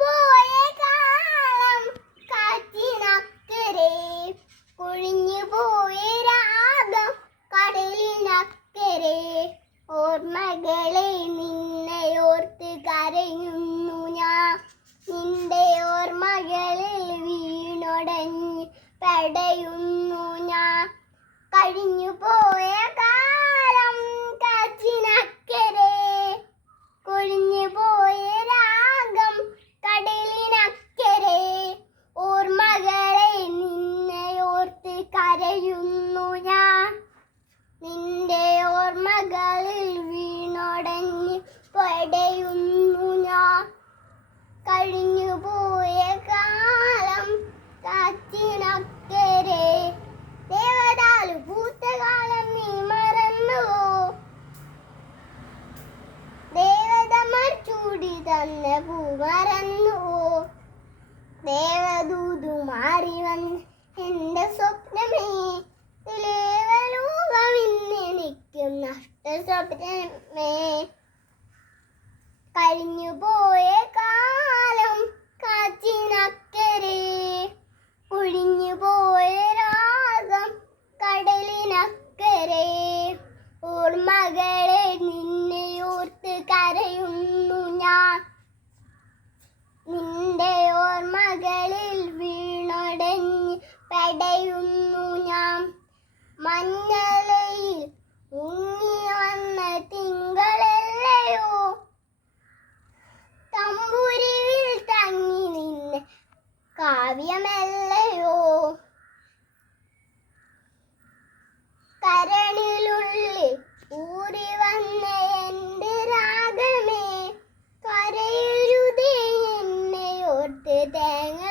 പോയ കാലം കാറ്റിനക്കരെ, കൊഴിഞ്ഞു പോയ രാഗം കടലിനക്കരെ. ഓർമ്മകളെ നിന്നെയോർത്ത് കരയുന്നു ഞാൻ, നിന്റെ ഓർമ്മകളിൽ വീണൊടഞ്ഞ് പെടയുന്നു ഞാൻ. കഴിഞ്ഞു പോയ കാലം കാറ്റിനക്കരെ, കൊഴിഞ്ഞു പോയ രാഗം കടലിനക്കരെ. ഓർമ്മകളെ നിന്നെയോർത്ത് കരയുന്നു ഞാൻ, നിന്റെ ഓർമ്മകളിൽ വീണൊടഞ്ഞ് പെടയുന്നു ഞാൻ. കഴിഞ്ഞു പോയ കാലം കാറ്റിനക്കരെ. ദേവദാരു പൂത്ത കാലം നീ മറന്നുവോ, ദേവതമാർ ചൂടി തന്ന പൂ മറന്നുവോ. ദേവദൂതു മാറി വന്ന് എന്റെ സ്വപ്നമേ, ിക്കും നഷ്ടസ്വപ്നമേ. കഴിഞ്ഞു പോയ കാലം കാറ്റിനക്കരെ, കുഴിഞ്ഞു പോയ രാഗം കടലിനക്കരെ. ഓർമ്മകളെ നിന്നെയോർത്ത് കരയുന്നു ഞാൻ, നിന്റെ ഓർമ്മകളിൽ വീണൊടഞ്ഞ് പെടയുന്നു ഞാൻ. മഞ്ഞലയിൽ മുങ്ങി വന്ന തിങ്കളല്ലയോ, തമ്പുരുവിൽ തങ്ങി നിന്ന് കാവ്യമല്ലയോ. കരണിനുള്ളിൽ ഊറി വന്ന എൻ്റെ രാഗമേ, കരയരുതേ എന്നെയോർത്ത് തേങ്ങ